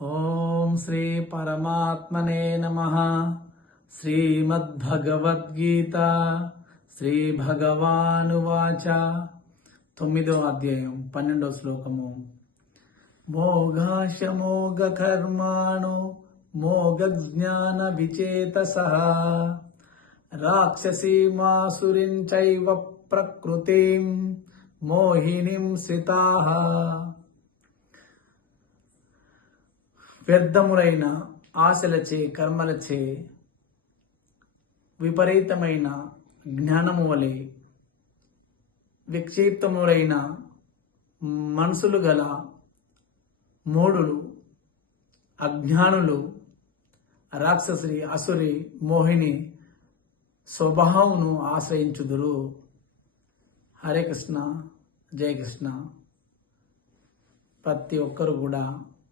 ఓం శ్రీ పరమాత్మనే నమః. శ్రీమద్భగవద్గీత శ్రీ భగవానువాచ. 9వ అధ్యాయం 12వ శ్లోకము. మోఘాశమోఘ కర్మాణో మోఘజ్ఞాన విచేతసః రాక్షసీమాసురీం చైవ ప్రకృతిం మోహినీం శ్రితాః. వ్యర్థములైన ఆశలచే కర్మలచే విపరీతమైన జ్ఞానము వలె విక్షిప్తములైన మనసులు గల మూఢులు, అజ్ఞానులు, రాక్షసి, అసురి, మోహిని స్వభావమును ఆశ్రయించుదురు. హరే కృష్ణ, జయ కృష్ణ. ప్రతి ఒక్కరు కూడా